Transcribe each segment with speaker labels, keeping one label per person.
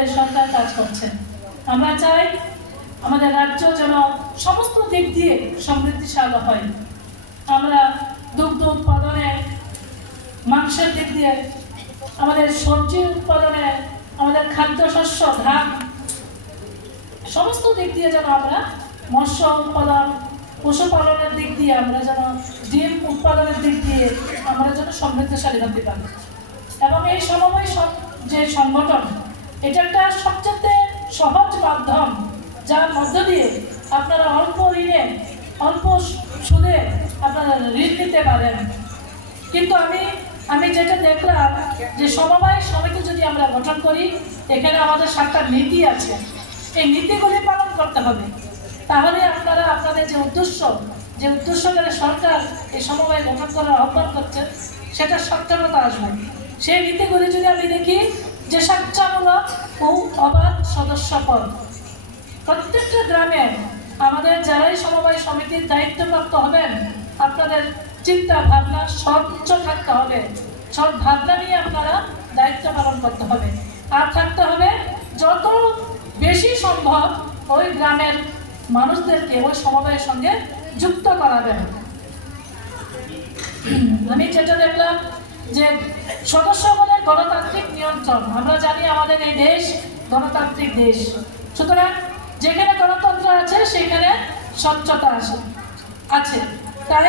Speaker 1: আমাদের সরকার কাজ করছে। আমরা চাই আমাদের রাজ্য যেন সমস্ত দিক দিয়ে সমৃদ্ধিশালী হয়। আমরা দুগ্ধ উৎপাদনে, মাংসের দিক দিয়ে, আমাদের সবজি উৎপাদনে, আমাদের খাদ্যশস্য, ধান, সমস্ত দিক দিয়ে যেন আমরা মৎস্য উৎপাদন, পশুপালনের দিক দিয়ে আমরা যেন ডিম উৎপাদনের দিক দিয়ে আমরা যেন সমৃদ্ধশালী হতে পারি। এবং এই সমবায় সং- যে সংগঠন এটা একটা সবচেয়ে সহজ মাধ্যম, যার মধ্য দিয়ে আপনারা অল্প ঋণে, অল্প সুদে আপনারা ঋণ নিতে পারেন। কিন্তু আমি আমি যেটা দেখলাম যে সমবায় সমিতি যদি আমরা গঠন করি, এখানে আমাদের সাতটা নীতি আছে। এই নীতিগুলি পালন করতে হবে। তাহলে আপনারা, আপনাদের যে উদ্দেশ্য যে উদ্দেশ্য করে সরকার এই সমবায় গঠন করার আহ্বান করছে, সেটা সক্ষমতা আসবে। সেই নীতিগুলি যদি আমি দেখি ও অবাধ সদস্য পদ প্রত্যেকটা গ্রামে আমাদের যারাই সমবায় সমিতির দায়িত্বপ্রাপ্ত হবেন, আপনাদের চিন্তা, ভাবনা স্বচ্ছ থাকতে হবে। সব ভাবনা নিয়ে আপনারা দায়িত্ব পালন করতে হবে। আর থাকতে হবে যত বেশি সম্ভব ওই গ্রামের মানুষদেরকে ওই সমবায়ের সঙ্গে যুক্ত করাবেন। আমি যেটা দেখলাম যে সদস্য বলে গণতান্ত্রিক নিয়ন্ত্রণ আমরা জানি আমাদের এই দেশ গণতান্ত্রিক দেশ। সুতরাং যেখানে গণতন্ত্র আছে, সেখানে স্বচ্ছতা আছে। আছে। তাই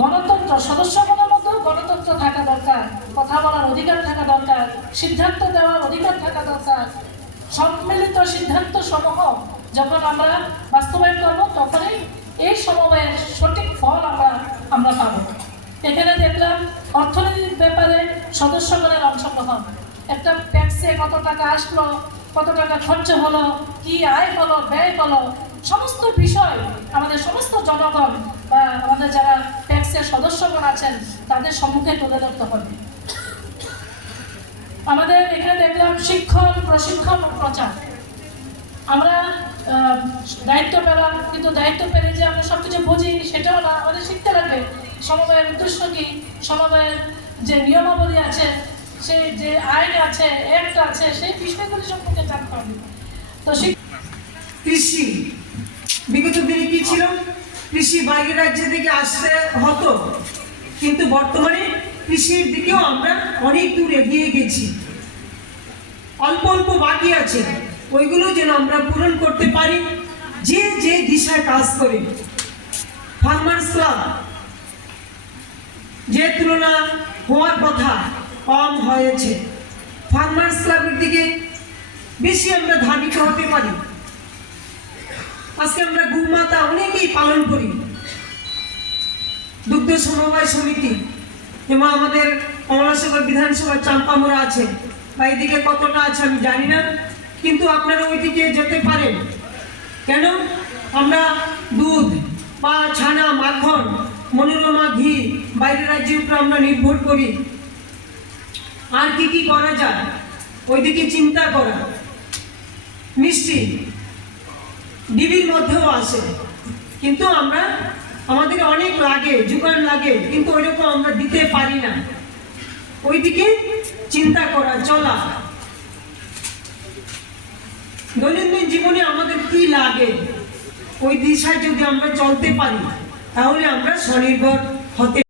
Speaker 1: গণতন্ত্র সদস্যগণের মধ্যেও গণতন্ত্র থাকা দরকার, কথা বলার অধিকার থাকা দরকার, সিদ্ধান্ত দেওয়ার অধিকার থাকা দরকার। সম্মিলিত সিদ্ধান্ত সমূহ যখন আমরা বাস্তবায়ন করব, তখনই এই সমবায়ের সঠিক ফল আমরা আমরা পাবো। এখানে দেখলাম অর্থনৈতিক ব্যাপারে সদস্যগণের অংশগ্রহণ। একটা ট্যাক্সে কত টাকা আসলো, কত টাকা খরচ হলো, কি আয় হলো, ব্যয় হলো, সমস্ত বিষয় আমাদের সমস্ত জনগণ বা আমাদের যারা ট্যাক্সের সদস্যগণ আছেন, তাদের সম্মুখে তুলে ধরতে হবে। আমাদের এখানে দেখলাম শিক্ষণ, প্রশিক্ষণ প্রচার। আমরা দায়িত্ব পেলাম, কিন্তু দায়িত্ব পেলে যে আমরা সব কিছু বুঝি, সেটাও না। আমাদের শিখতে লাগবে। সমবায়ের উদ্দেশ্য কি? সমবায়ের যে নিয়মাবলী আছে আইন আছে অ্যাক্ট আছে, সেই বিষয়গুলি সম্পর্কে জানতে হবে। তো শিক-
Speaker 2: কৃষি, বিগত দিনে কি ছিল? কৃষি বাইরের রাজ্য থেকে আসতে হতো, কিন্তু বর্তমানে কৃষির দিকেও আমরা অনেক দূর এগিয়ে গেছি। অল্প অল্প বাকি আছে, ওইগুলো যেন আমরা পূরণ করতে পারি, যে যে দিশায় কাজ করে। ফার্মার্স ক্লাব যে তুলনা হওয়ার কথা কম হয়েছে। ফার্মার্স ক্লাবের দিকে বেশি আমরা ধাবিত হতে পারি। আজকে আমরা গোমাতা অনেকেই পালন করি। দুগ্ধ সমবায় সমিতি, এবং আমাদের কমলাসাগর বিধানসভার চাম্পামোড়া আছে। বা এদিকে কতটা আছে আমি জানি না, কিন্তু আপনারা ওইদিকে যেতে পারেন। কেন? আমরা দুধ বা ছানা, মাখন, মনোরমা, ঘি বাইরের রাজ্যের উপর আমরা নির্ভর করি। আর কি কি করা যায়? ওইদিকে চিন্তা করা। মিষ্টি ডিবির মধ্যেও আসে কিন্তু আমরা, আমাদের অনেক লাগে যোগান লাগে, কিন্তু ওইরকম আমরা দিতে পারি না। ওইদিকে চিন্তা করা, চলা। দৈনন্দিন জীবনে আমাদের কি লাগে? ওই দিশায় যদি আমরা চলতে পারি, তাহলে আমরা স্বনির্ভর হতে